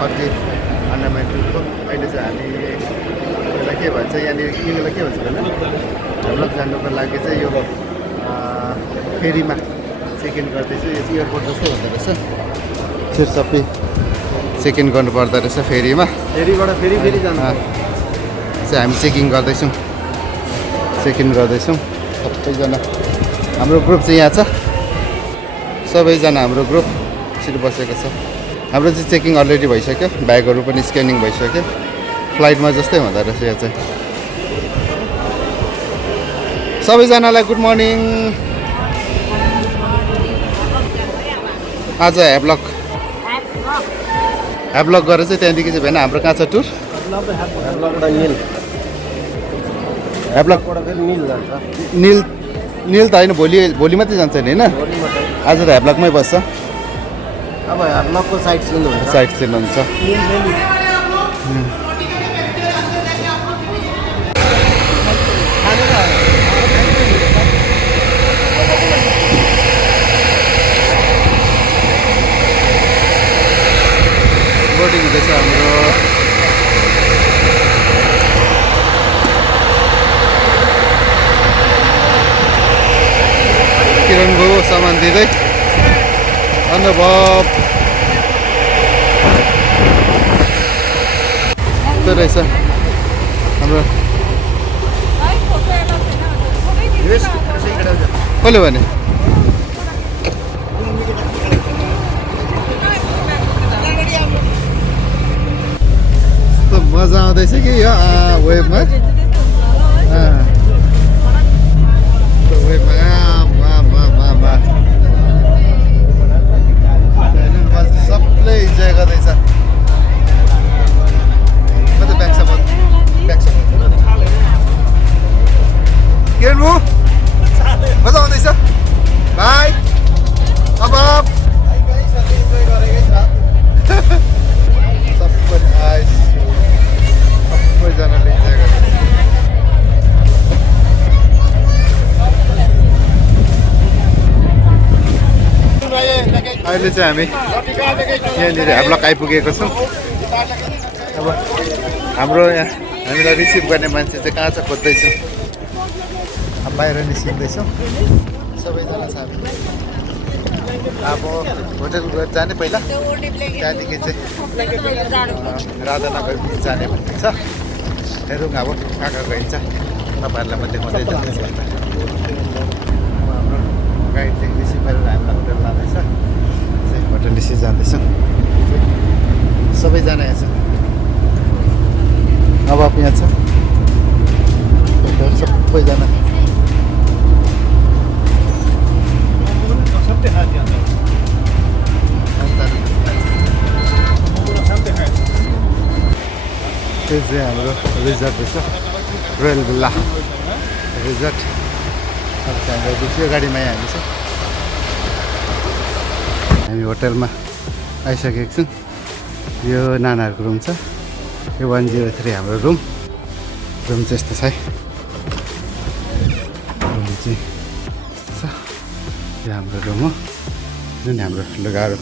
फर्जी अर्नामेन्टलको अहिले चाहिँ हामी यसलाई के भन्छ यहाँनिर इङ्ग्लिसलाई के भन्छ होला डेभलप जानुको लागि चाहिँ यो फेरीमा चेक इन गर्दैछु। यो चाहिँ एयरपोर्ट जस्तै हुँदो रहेछ। सबै चेक इन गर्नुपर्दो रहेछ फेरीमा। फेरीबाट फेरि जानु चाहिँ हामी चेकिङ गर्दैछौँ सबैजना। हाम्रो ग्रुप चाहिँ यहाँ छ, सबैजना हाम्रो ग्रुप यसरी बसेको छ। हाम्रो चाहिँ चेकिङ अलरेडी भइसक्यो, ब्यागहरू पनि स्क्यानिङ भइसक्यो। फ्लाइटमा जस्तै हुँदो रहेछ यहाँ चाहिँ। सबैजनालाई गुड मर्निङ। आज ह्याभलक गरेर चाहिँ त्यहाँदेखि चाहिँ भएन हाम्रो कहाँ छ टुर? निल त होइन, भोलि मात्रै जान्छ नि होइन? आज त ह्याभलकमै बस्छ। अब ह्याभलकको साइड सिन हुन्छ। बोर्डिङ हुँदैछ हाम्रो। किरण बाबु सामान दिँदै अनुभव त्यो रहेछ हाम्रो। कसले भने? यस्तो मजा आउँदैछ कि यो वेबमा। सबले इन्जोय गर्दैछ। किरण बु मजा आउँदैछ भाइ? अब सबैजनाले इन्जोय गर्दैछ। अहिले चाहिँ हामी यहाँनिर ह्याभलक आइपुगेको छौँ। अब हाम्रो यहाँ हामीलाई रिसिभ गर्ने मान्छे चाहिँ कहाँ छ खोज्दैछौँ। अब बाहिर निस्किँदैछौँ सबैजना छ हामी। अब होटल जाने पहिला, त्यहाँदेखि चाहिँ राधानगर जाने भन्ने छ। हेरौँ अब कहाँ कहाँ गइन्छ, तपाईँहरूलाई म देखाउँदै जाँदैछु। हाम्रो गाइडले रिसिभ गरेर हामीलाई होटल लाँदैछ। होटल रिसिभ जाँदैछौँ सबैजना यहाँ छ। अब यहाँ छ सबैजना। त्यो चाहिँ हाम्रो रिजर्ट रहेछ, रोयल भिल्ला रिजर्ट। अब चाहिँ हाम्रो दुसरो गाडीमा हामी छ। हामी होटलमा आइसकेको छौँ। यो नानाहरूको रुम छ, यो 103 हाम्रो रुम चाहिँ यस्तो छ है। रुम चाहिँ यस्तो छ, यो हाम्रो रुम हो जुन हाम्रो लुगाहरू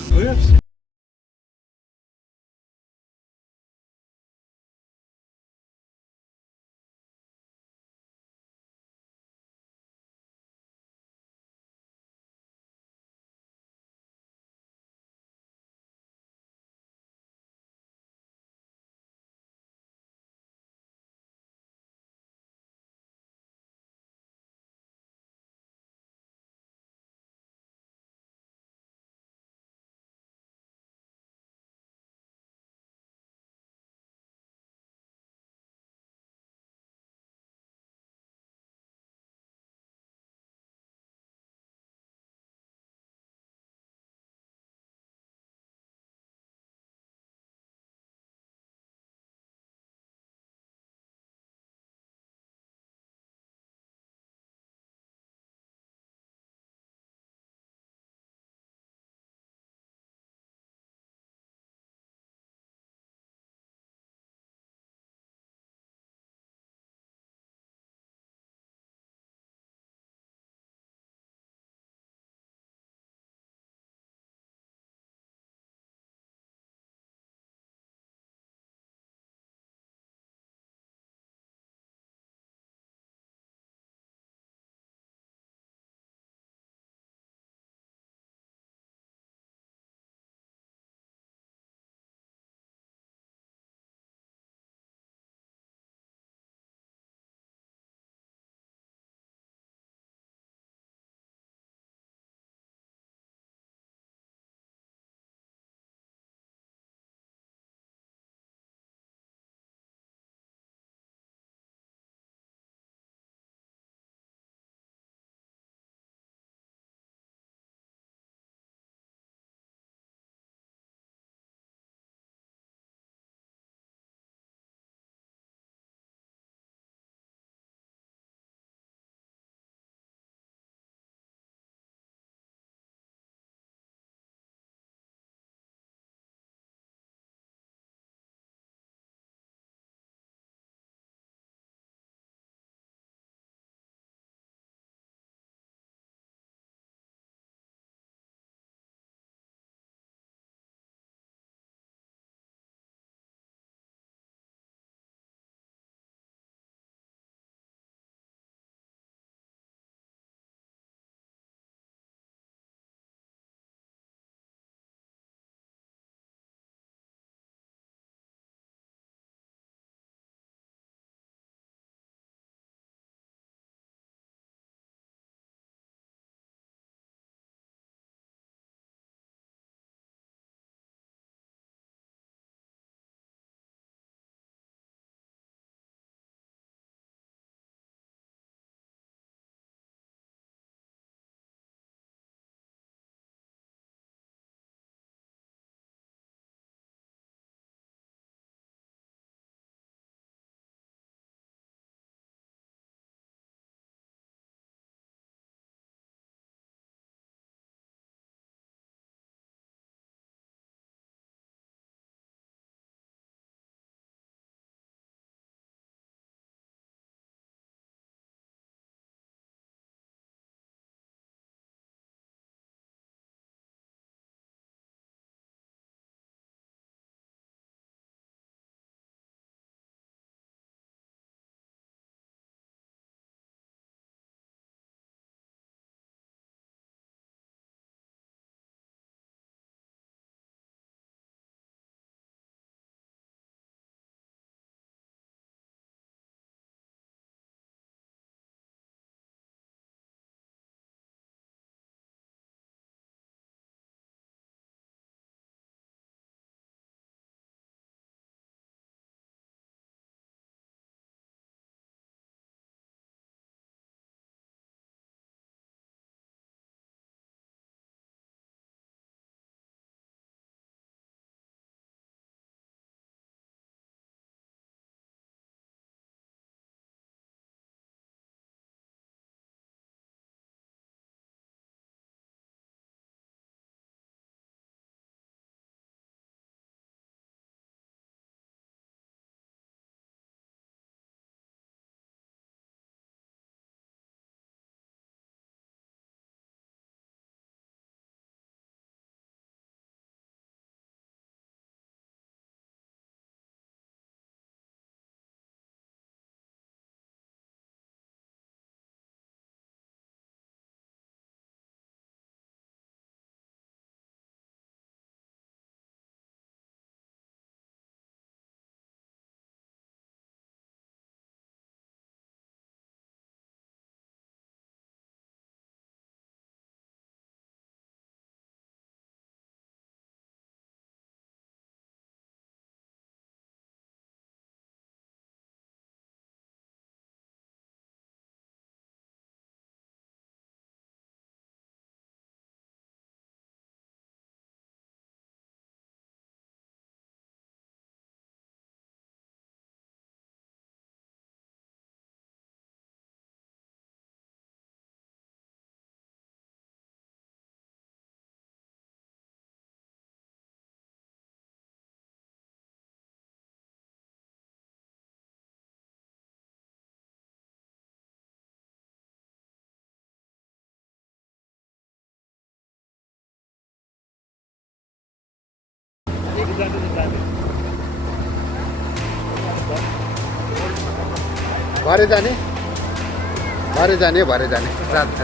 भरे जाने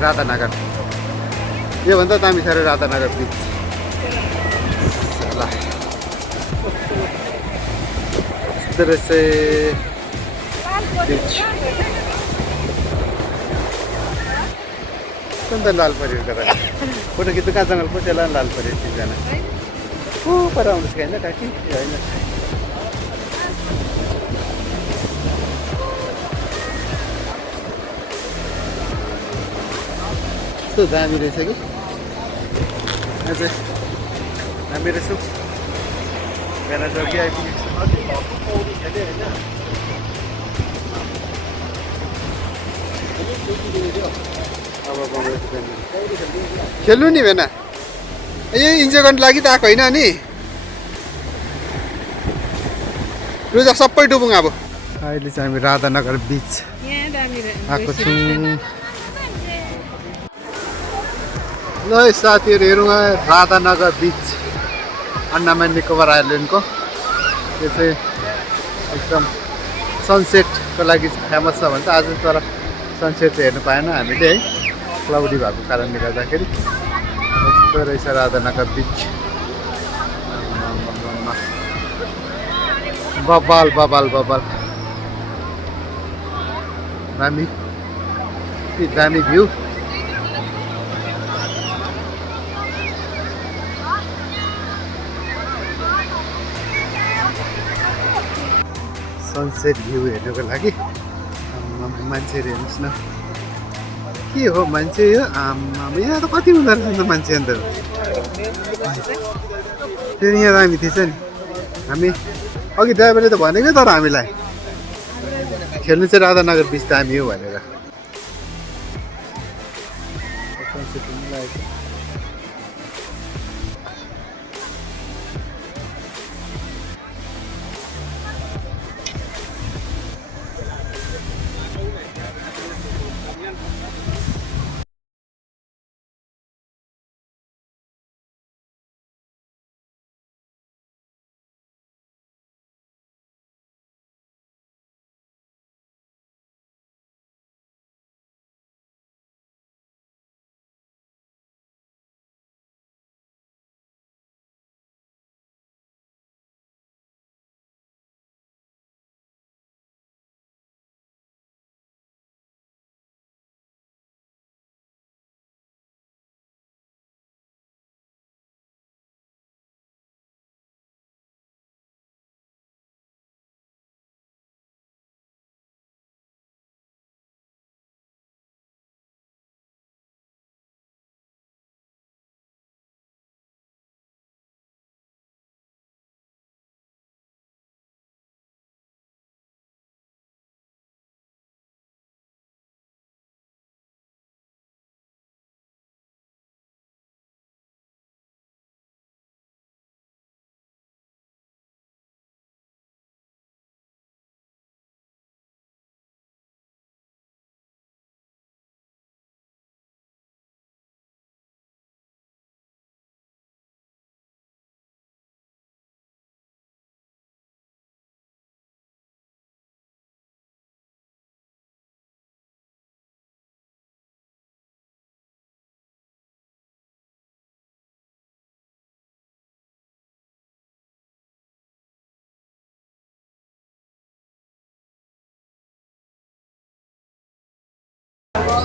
राधानगर योभन्दा दामी छ अरे राधानगर बिच ल यस्तो रहेछ बिच कुन त लाल परेर कता फोटो खिच्नु कहाँ जङ्गल पो त्यसलाई लाल परेर तिनजना को पर आउँदैछ होइन काकी होइन कस्तो दामी रहेछ कि अझै दामी रहेछ बिहान जगी आइपुगेको अब खेल्नु नि भेना यही इन्जोय गर्नु लागि त आएको होइन नि रुजा सबै डुबौँ अब अहिले चाहिँ हामी राधानगर बिच आएको छौँ ल साथीहरू हेरौँ राधानगर बिच अन्डमान निकोबार आइल्यान्डको यो चाहिँ एकदम सनसेटको लागि फेमस छ भन्छ आज तर सनसेट चाहिँ हेर्नु पाएन हामीले है क्लाउडी भएको कारणले गर्दाखेरि यस्तो रहेछ राधानगर बिच बबाल बबाल बबाल दामी दामी भ्यू सनसेट भ्यू हेर्नुको लागि मान्छेहरू हेर्नुहोस् न के हो मान्छे यो आमा यहाँ त कति हुँदो रहेछ त मान्छे अन्त त्यो यहाँ दामी थिएछ नि हामी अघि ड्राइभरले त भनेकै तर हामीलाई खेल्नु चाहिँ राधानगर बिच दामी हो भनेर सनसेट हुनु लागेको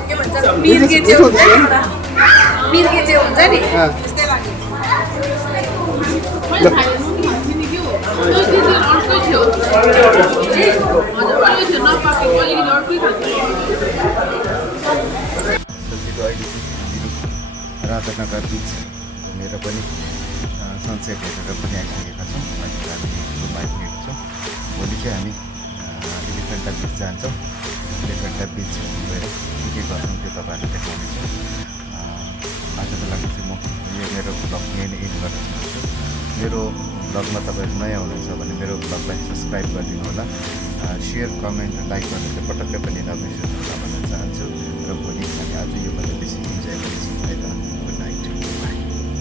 के भन्छ मिर्गे चाहिँ हुन्छ नि मिर्गे चाहिँ हुन्छ नि त्यस्तै लाग्यो राधानगर बिच घुमेर पनि सनसेट हेरेर पनि आइसकेका छौँ अहिले हामी घुम आइपुगेको छौँ भोलि चाहिँ हामी एलिफेन्टा बिच जान्छौँ एलिफेन्टा बिच गएर के गर्छौँ त्यो तपाईँहरूले देखाउनेछु आजको लागि चाहिँ म यो मेरो ब्लग यहीँ एन्ड गर्न चाहन्छु मेरो ब्लगमा तपाईँहरू नयाँ हुनुहुन्छ भने मेरो ब्लगलाई सब्सक्राइब गरिदिनु होला सेयर कमेन्ट लाइक गर्नु चाहिँ पटक्कै पनि नबिर्सनु होला भन्न चाहन्छु र भोलि हामी आज योभन्दा बेसी